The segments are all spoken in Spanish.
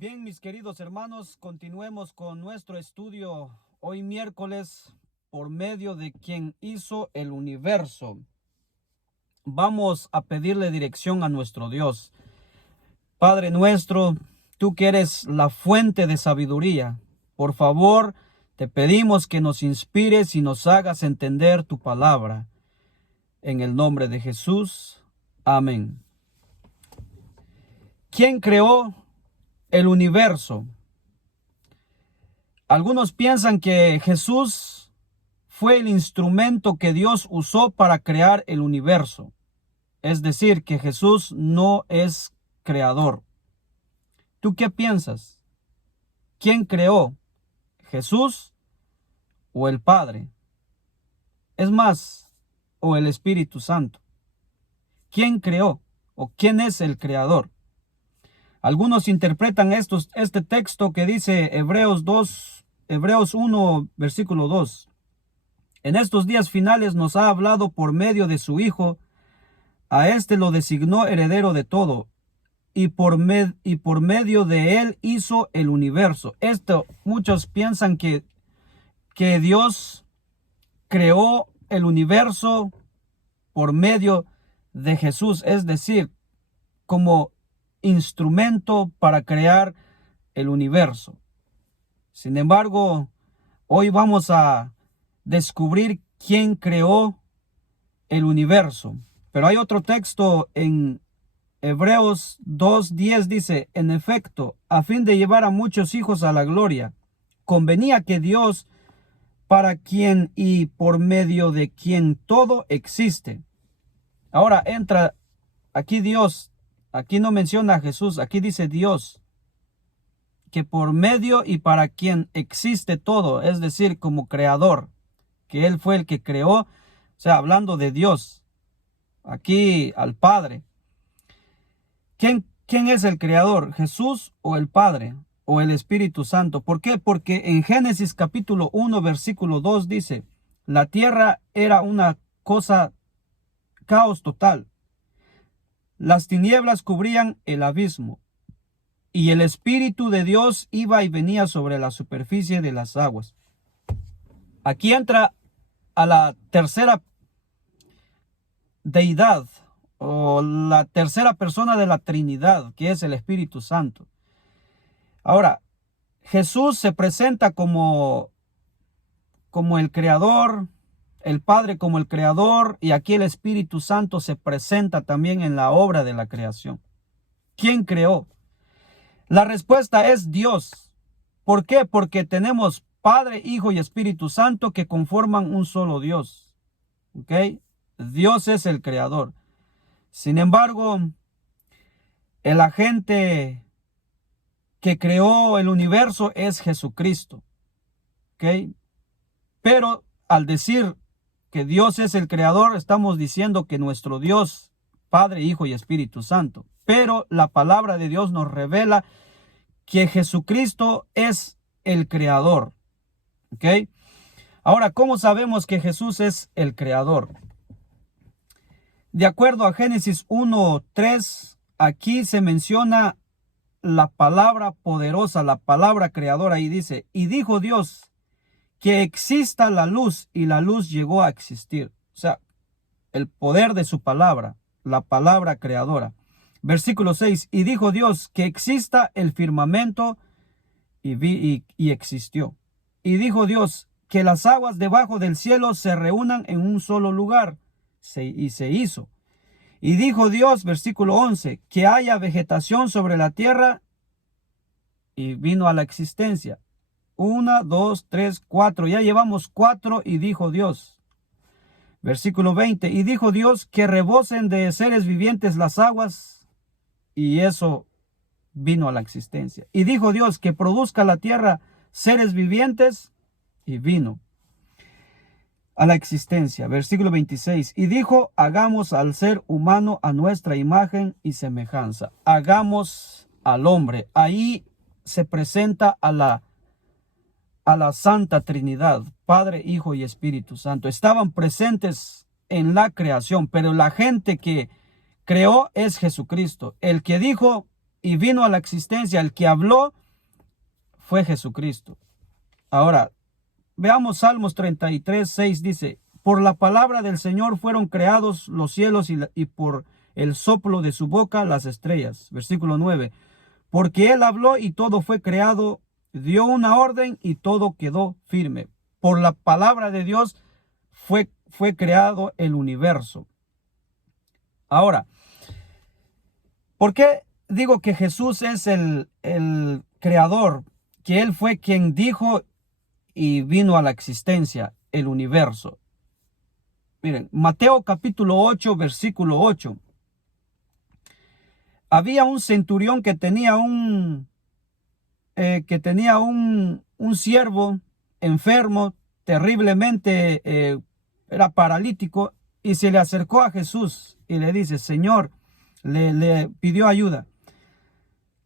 Bien, mis queridos hermanos, continuemos con nuestro estudio hoy miércoles por medio de quien hizo el universo. Vamos a pedirle dirección a nuestro Dios. Padre nuestro, tú que eres la fuente de sabiduría, por favor, te pedimos que nos inspires y nos hagas entender tu palabra. En el nombre de Jesús. Amén. ¿Quién creó el universo? Algunos piensan que Jesús fue el instrumento que Dios usó para crear el universo. Es decir, que Jesús no es creador. ¿Tú qué piensas? ¿Quién creó? ¿Jesús o el Padre? Es más, o el Espíritu Santo. ¿Quién creó o quién es el creador? Algunos interpretan este texto que dice Hebreos 1, versículo 2. En estos días finales nos ha hablado por medio de su Hijo. A éste lo designó heredero de todo, y por medio de él hizo el universo. Muchos piensan que Dios creó el universo por medio de Jesús, es decir, como instrumento para crear el universo. Sin embargo, hoy vamos a descubrir quién creó el universo. Pero hay otro texto en Hebreos 2:10, dice: en efecto, a fin de llevar a muchos hijos a la gloria, convenía que Dios, para quien y por medio de quien todo existe. Ahora entra aquí Dios, aquí no menciona a Jesús, aquí dice Dios, que por medio y para quien existe todo, es decir, como creador, que Él fue el que creó, o sea, hablando de Dios, aquí al Padre. ¿Quién es el creador? ¿Jesús o el Padre o el Espíritu Santo? ¿Por qué? Porque en Génesis capítulo 1, versículo 2 dice: la tierra era una cosa caos total. Las tinieblas cubrían el abismo, y el Espíritu de Dios iba y venía sobre la superficie de las aguas. Aquí entra a la tercera deidad, o la tercera persona de la Trinidad, que es el Espíritu Santo. Ahora, Jesús se presenta como el creador, el Padre como el creador, y aquí el Espíritu Santo se presenta también en la obra de la creación. ¿Quién creó? La respuesta es Dios. ¿Por qué? Porque tenemos Padre, Hijo y Espíritu Santo que conforman un solo Dios. ¿Ok? Dios es el creador. Sin embargo, el agente que creó el universo es Jesucristo. ¿Ok? Pero al decir que Dios es el creador, estamos diciendo que nuestro Dios, Padre, Hijo y Espíritu Santo. Pero la palabra de Dios nos revela que Jesucristo es el creador. ¿Ok? Ahora, ¿cómo sabemos que Jesús es el creador? De acuerdo a Génesis 1:3, aquí se menciona la palabra poderosa, la palabra creadora, y dice: y dijo Dios que exista la luz, y la luz llegó a existir. O sea, el poder de su palabra, la palabra creadora. Versículo 6, y dijo Dios que exista el firmamento, y existió. Y dijo Dios que las aguas debajo del cielo se reúnan en un solo lugar, y se hizo. Y dijo Dios, versículo 11, que haya vegetación sobre la tierra, y vino a la existencia. 1, 2, 3, 4, ya llevamos 4, y dijo Dios. Versículo 20, y dijo Dios que rebosen de seres vivientes las aguas, y eso vino a la existencia. Y dijo Dios que produzca la tierra seres vivientes, y vino a la existencia. Versículo 26, y dijo: hagamos al ser humano a nuestra imagen y semejanza. Hagamos al hombre. Ahí se presenta a la Santa Trinidad, Padre, Hijo y Espíritu Santo. Estaban presentes en la creación, pero la gente que creó es Jesucristo. El que dijo: y vino a la existencia. El que habló fue Jesucristo. Ahora, veamos Salmos 33, 6 dice, por la palabra del Señor fueron creados los cielos y por el soplo de su boca las estrellas. Versículo 9, porque Él habló y todo fue creado, dio una orden y todo quedó firme. Por la palabra de Dios fue creado el universo. Ahora, ¿por qué digo que Jesús es el creador? Que Él fue quien dijo y vino a la existencia el universo. Miren, Mateo capítulo 8, versículo 8. Había un centurión que tenía un siervo enfermo, terriblemente, era paralítico, y se le acercó a Jesús y le dice, Señor, le pidió ayuda,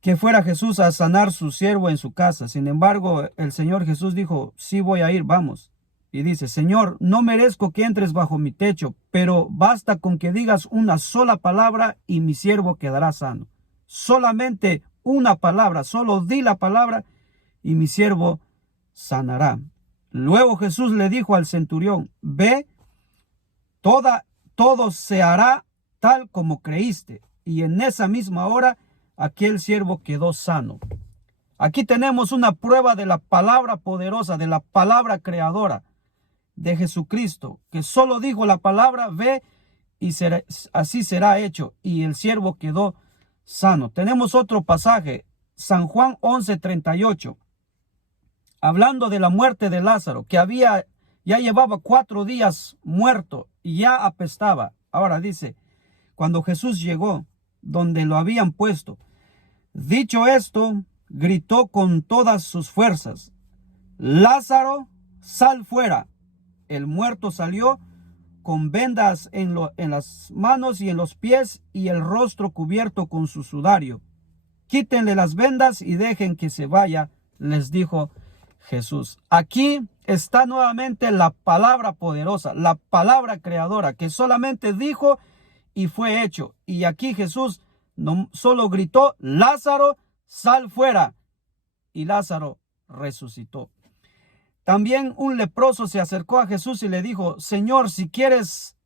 que fuera Jesús a sanar su siervo en su casa. Sin embargo, el Señor Jesús dijo, sí voy a ir, vamos. Y dice, Señor, no merezco que entres bajo mi techo, pero basta con que digas una sola palabra y mi siervo quedará sano. Solamente una palabra, solo di la palabra y mi siervo sanará. Luego Jesús le dijo al centurión, ve, todo se hará tal como creíste. Y en esa misma hora aquel siervo quedó sano. Aquí tenemos una prueba de la palabra poderosa, de la palabra creadora de Jesucristo, que solo dijo la palabra, ve y así será hecho. Y el siervo quedó sano. Tenemos otro pasaje, San Juan 11:38, hablando de la muerte de Lázaro, que ya llevaba 4 días muerto y ya apestaba. Ahora dice, cuando Jesús llegó donde lo habían puesto, dicho esto, gritó con todas sus fuerzas, Lázaro, sal fuera. El muerto salió con vendas en las manos y en los pies y el rostro cubierto con su sudario. Quítenle las vendas y dejen que se vaya, les dijo Jesús. Aquí está nuevamente la palabra poderosa, la palabra creadora, que solamente dijo y fue hecho. Y aquí Jesús no solo gritó, Lázaro, sal fuera. Y Lázaro resucitó. También un leproso se acercó a Jesús y le dijo, Señor, si quieres,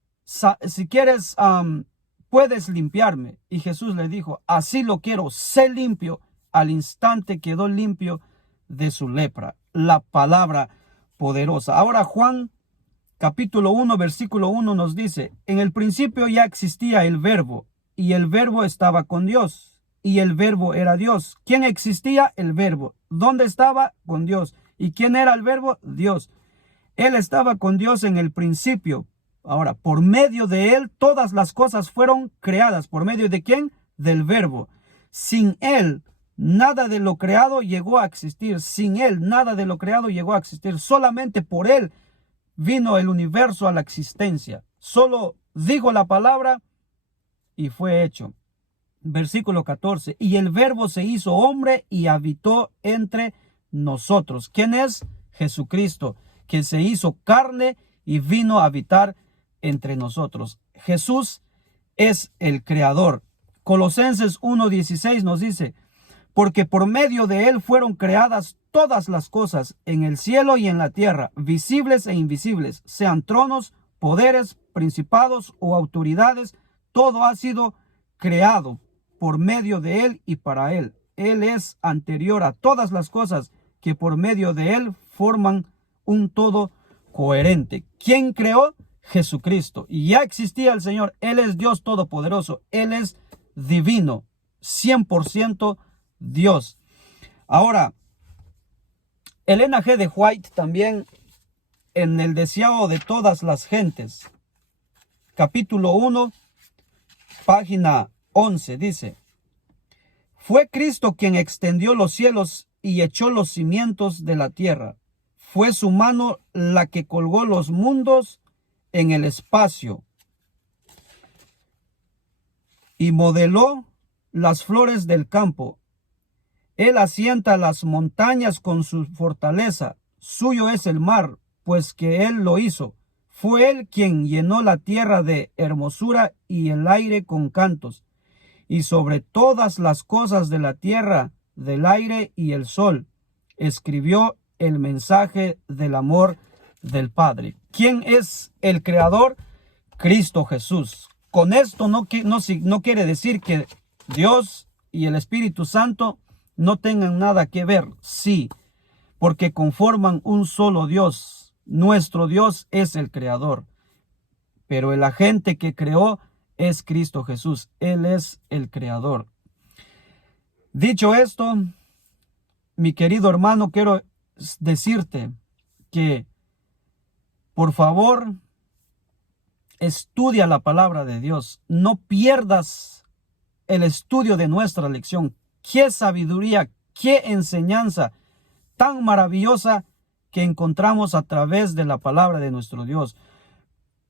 puedes limpiarme. Y Jesús le dijo, así lo quiero, sé limpio. Al instante quedó limpio de su lepra. La palabra poderosa. Ahora Juan capítulo 1, versículo 1 nos dice, en el principio ya existía el verbo, y el verbo estaba con Dios, y el verbo era Dios. ¿Quién existía? El verbo. ¿Dónde estaba? Con Dios. ¿Y quién era el verbo? Dios. Él estaba con Dios en el principio. Ahora, por medio de él, todas las cosas fueron creadas. ¿Por medio de quién? Del verbo. Sin él, nada de lo creado llegó a existir. Sin él, nada de lo creado llegó a existir. Solamente por él vino el universo a la existencia. Solo dijo la palabra y fue hecho. Versículo 14. Y el verbo se hizo hombre y habitó entre nosotros. ¿Quién es? Jesucristo, que se hizo carne y vino a habitar entre nosotros. Jesús es el creador. Colosenses 1:16 nos dice, porque por medio de él fueron creadas todas las cosas en el cielo y en la tierra, visibles e invisibles, sean tronos, poderes, principados o autoridades, todo ha sido creado por medio de él y para él. Él es anterior a todas las cosas que por medio de él forman un todo coherente. ¿Quién creó? Jesucristo. Y ya existía el Señor. Él es Dios todopoderoso. Él es divino. 100% Dios. Ahora, Elena G. de White también en El deseado de todas las gentes, capítulo 1, página 11, dice, fue Cristo quien extendió los cielos y echó los cimientos de la tierra. Fue su mano la que colgó los mundos en el espacio y modeló las flores del campo. Él asienta las montañas con su fortaleza. Suyo es el mar, pues que él lo hizo. Fue él quien llenó la tierra de hermosura y el aire con cantos. y sobre todas las cosas de la tierra, del aire y el sol, escribió el mensaje del amor del Padre. ¿Quién es el creador? Cristo Jesús. Con esto no quiere decir que Dios y el Espíritu Santo no tengan nada que ver. Sí, porque conforman un solo Dios. Nuestro Dios es el creador, pero el agente que creó es Cristo Jesús. Él es el creador. Dicho esto, mi querido hermano, quiero decirte que, por favor, estudia la palabra de Dios. No pierdas el estudio de nuestra lección. Qué sabiduría, qué enseñanza tan maravillosa que encontramos a través de la palabra de nuestro Dios.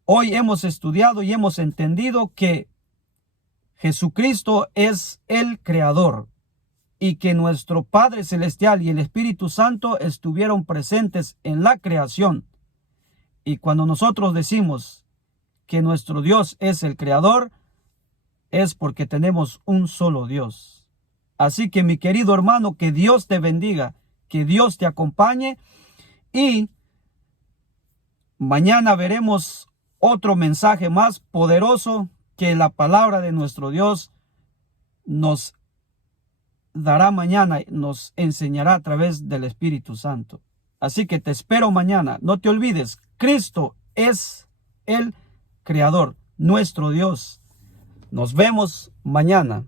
Hoy hemos estudiado y hemos entendido que Jesucristo es el creador y que nuestro Padre Celestial y el Espíritu Santo estuvieron presentes en la creación. Y cuando nosotros decimos que nuestro Dios es el creador, es porque tenemos un solo Dios. Así que, mi querido hermano, que Dios te bendiga, que Dios te acompañe, y mañana veremos otro mensaje más poderoso que la palabra de nuestro Dios nos dará mañana, nos enseñará a través del Espíritu Santo. Así que te espero mañana. No te olvides, Cristo es el creador, nuestro Dios. Nos vemos mañana.